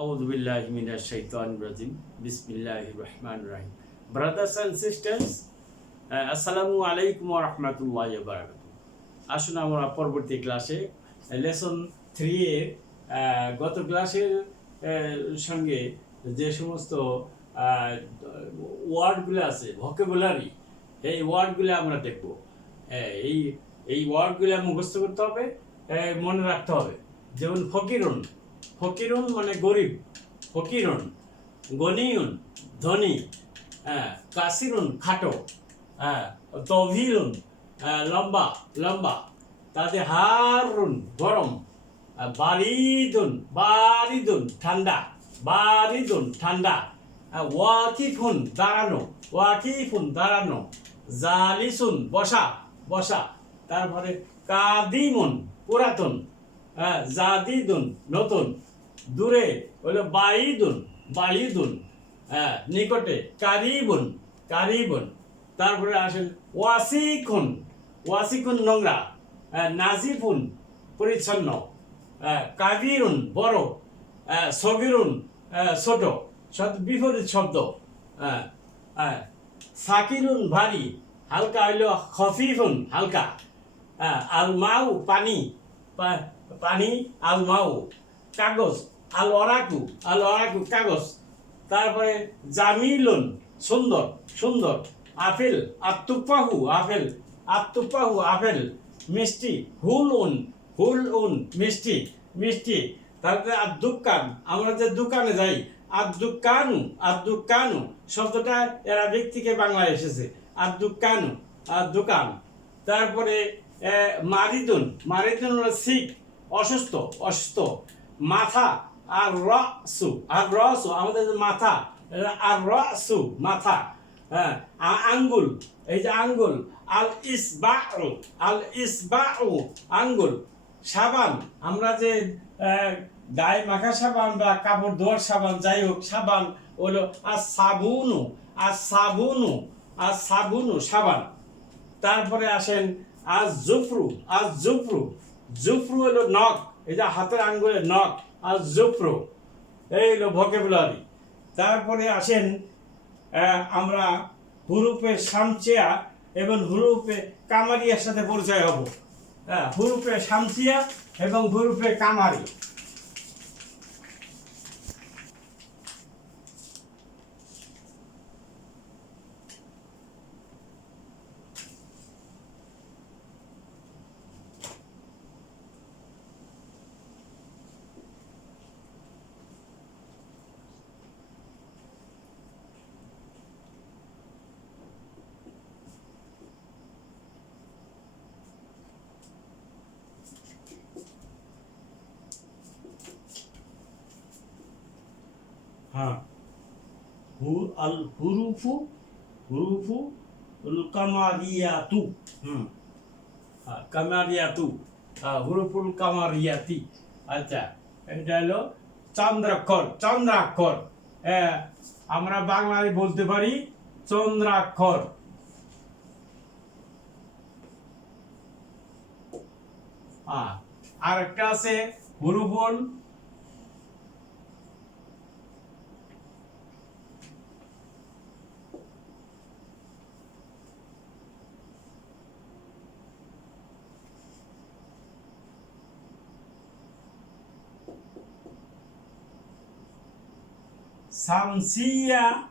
A'udhu billahi minash shaitanir rajim. Bismillahir rahmanir rahim. Brothers and sisters, assalamu alaikum wa rahmatullahi wa barakatuh. আসুন আমরা পরবর্তী ক্লাসে lesson 3 এর গত ক্লাসের সঙ্গে যে সমস্ত ওয়ার্ডগুলো আছে ভোকাবুলারি, এই ওয়ার্ডগুলো আমরা দেখব। এই ওয়ার্ডগুলো মুখস্থ করতে হবে, মনে রাখতে হবে। যেমন ফকিরুন, ফকিরুন মানে গরিব, ফকিরুন। গনিউন ধনী, কাসিরুন খাটো, তভিলুন লম্বা লম্বা। তাতে হারুন গরম, বারিদুন বারিদুন ঠান্ডা, বারিদুন ঠান্ডা। ওয়াকিফুন দাঁড়ানো, ওয়াকিফুন দাঁড়ানো। জালিসুন বসা বসা। তারপরে কাদিমুন পুরাতন, জাদিদুন নতুন। দূরে হলো বাইদুন বাইদুন, নিকটে কারিবুন কারিবুন। তারপরে আসেন ওয়াসিকুন, ওয়াসিকুন নোংরা, নাজিফুন পরিচ্ছন্ন, কাবিরুন বড়, সগিরুন ছোট। বিপরীত শব্দ। সাকিরুন ভারী, হালকা হইল খফিফুন হালকা। আল মাউ পানি, পানি আল মাউ। কাগজ আল অরাকু, আল অরাকু কাগজ। তারপরে জামিলুন সুন্দর সুন্দর। আপেল আত্তুপাহু আপেল, আত্তুপাহু আপেল। মিষ্টি হুল উন মিষ্টি মিষ্টি। তারপরে আর দোকান, আমরা যে দোকানে যাই আদুকানু, আদুকানু শব্দটা অ্যারাবিক থেকে বাংলায় এসেছে। আদুকানু দোকান। তারপরে মারিদুন, মারিদুন হলো সিক অসুস্থ অসুস্থ। মাথা আর রসু, আর রসু আমাদের যে মাথা, আর রসু মাথা। আঙ্গুল, এই যে আঙ্গুল আল ইসবাউ, আল ইসবাউ আঙ্গুল। সাবান, আমরা যে গায়ে মাখা সাবান বা কাপড় ধোয়ার সাবান, যাই হোক সাবান হলো আর সাবুনু, আর সাবুনু, আর সাবুনু সাবান। তারপরে আসেন আজ জুফরু, আজ জুফরু। জুফরু হলো নখ, এই যে হাতের আঙ্গুলের নখ, আর জুফরু। এই হলো ভোকাবুলারি। তারপরে আসেন আমরা হুরুফে শামসিয়া এবং হুরুফে কামারিয়ার সাথে পরিচয় হব। হুরুফে শামসিয়া এবং হুরুফে কামারি। আল হুরুফু, হুরুফু কামারিয়াতু। কামারিয়াতু, হুরুফুল কামারিয়াতি। আচ্ছা, এটা হলো চন্দ্রাক্ষর, চন্দ্রাক্ষর। আমরা বাংলায় বলতে পারি চন্দ্রাক্ষর। আর একটা আছে হুরুফুল শামসিয়াতি,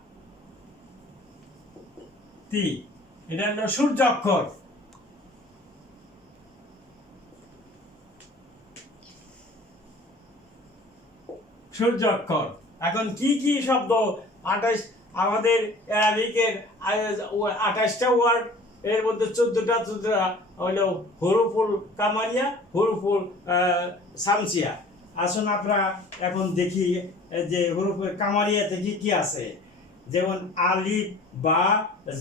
এটা হলো সূর্যাক্ষর। সূর্যাক্ষর। এখন কি কি শব্দ 28 আমাদের অ্যারাবিকের 28টা ওয়ার্ড, এর মধ্যে 14টা হলো হুরুফুল কামারিয়া, হুরুফুল শামসিয়া। আসুন আমরা এখন দেখি যে হুরুফে কামারিয়াতে কি কি আছে। যেমন আলিফ বা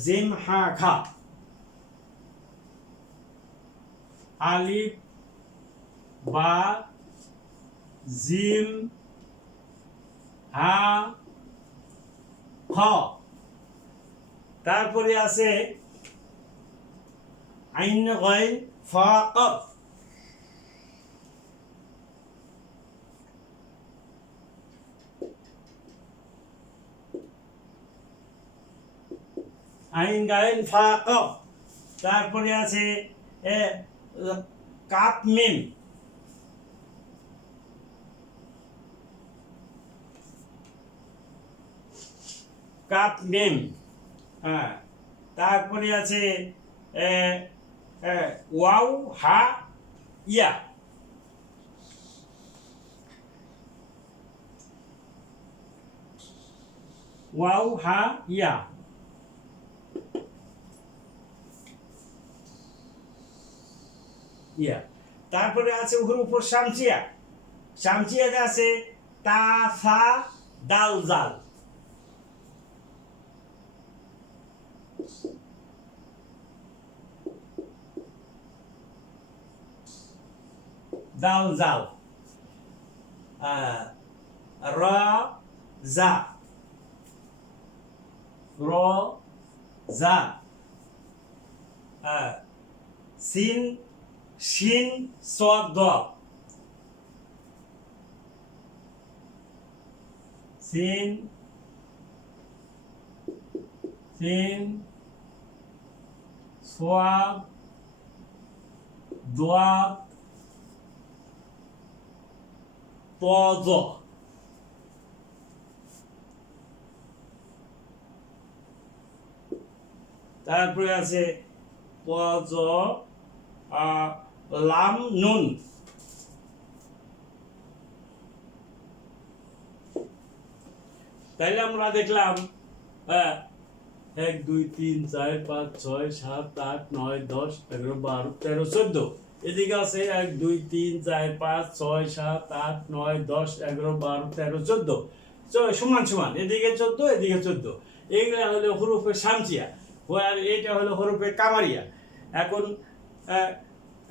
জিম হা খা। আলিফ বা জিম হা খ। তারপরে আছে আইন গইন ফা কফ। আইন গাইন ফা কফ, তারপরে আছে কাপ মিম, কাপ মিম, হ্যাঁ, তারপরে আছে ওয়াও হা ইয়া, ওয়াও হা ইয়া, ইয়া, তারপরে আছে হুরুফ শামসিয়া, শামসিয়াতে আছে তা সা দাল জাল, দাল জাল, রা জা, র জা, সিন শিন সদ দ, সিন সিন সোয়াদ দোয়াদ তজ, তারপরে আছে তজ লাম নুন, তাইলে আমরা দেখলাম 1 2 3 4 5 6 7 8 9 10 11 12 13 14, এদিকে আছে 1 2 3 4 5 6 7 8 9 10 11 12 13 14, সমান সমান, এদিকে 14 এদিকে 14, এইগুলা হলো হুরুফে শামসিয়া, আর এটা হলো হুরুফে কামারিয়া। এখন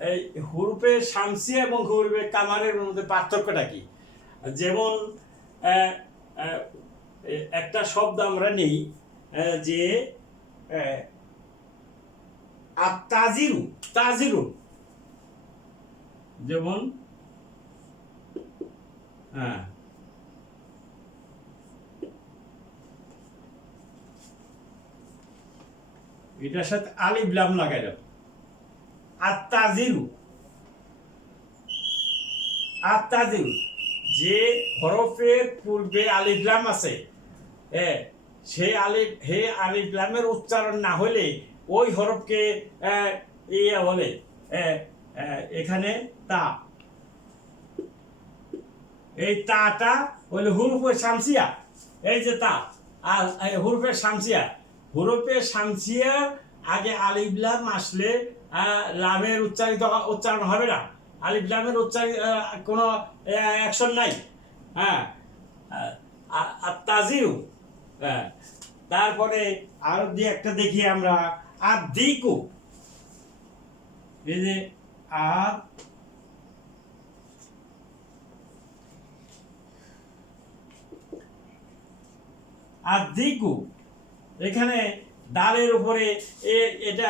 এই হুরুফে শামসিয়া এবং হুরুফে কামারের মধ্যে পার্থক্যটা কি? যেমন একটা শব্দ আমরা নেই যে তাজিরু, তাজিরু, যেমন এটার সাথে আলিফ লাম লাগাইলাম, আত্তাজিরু, আত্তাজিরু, যে হরফের পূর্বে আলিফ লাম আছে, সেই আলিফ লামের উচ্চারণ না হলে ওই হরফকে ইয়ে বলে এখানে তা, এই তাটা হলো হুরুফে শামসিয়া, এই যে তা আর হুরুফে শামসিয়া, হুরুফে শামসিয়া আগে আলিফ লাম আসলে লামের উচ্চারণ হবে না, আলিফ লামের কোনো অ্যাকশন নাই, হ্যাঁ, তাজিরু, তারপরে আরো দিয়ে একটা দেখি আমরা আদিকু, এই যে আদিকু, এখানে দালের উপরে এটা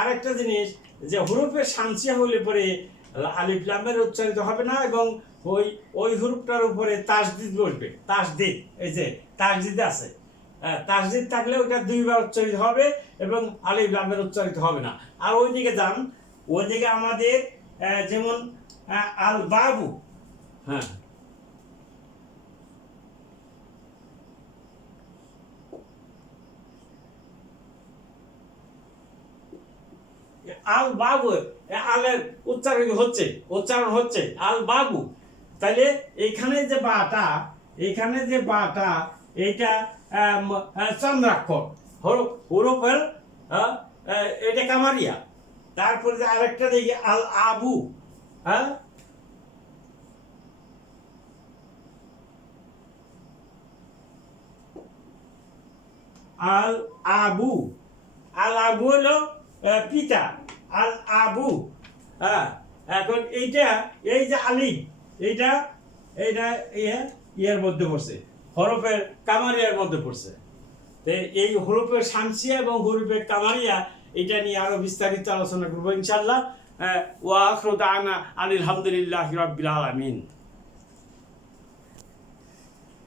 আরেকটা জিনিস যে হুরুফের শামসিয়া হলে পরে আলিফ লামের উচ্চারিত হবে না এবং ওই হুরুফটার উপরে তাসদিদ বসবে, তাসদিদ, এই যে তাসদিদ আছে, তাসদিদ থাকলে ওটা দুইবার উচ্চারিত হবে এবং আলিফ লামের উচ্চারিত হবে না। আর ওইদিকে যান, ওইদিকে আমাদের যেমন আল বাবু, হ্যাঁ, আল বাবু, আলের উচ্চারণ হচ্ছে আল বাবু, তাইলে এখানে যে বাটা, এটা চন্দ্রাক্ষর, হুরুফের এটা কামারিয়া। তারপরে যে আরেকটা দেখি আল আবু, হ্যাঁ, আল আবু, আল আবু হলো পিতা, আল আবু, হ্যাঁ, এখন এইটা এই যে আলিফ, এইটা ইয়ের মধ্যে পড়ছে, হরফের কামারিয়ার মধ্যে পড়ছে। তো এই হরফের শামসিয়া এবং হরফের কামারিয়া এটা নিয়ে আরো বিস্তারিত আলোচনা করবো ইনশাআল্লাহ। ওয়া আখিরু দাওয়ানা আলহামদুলিল্লাহি রাব্বিল আলামিন।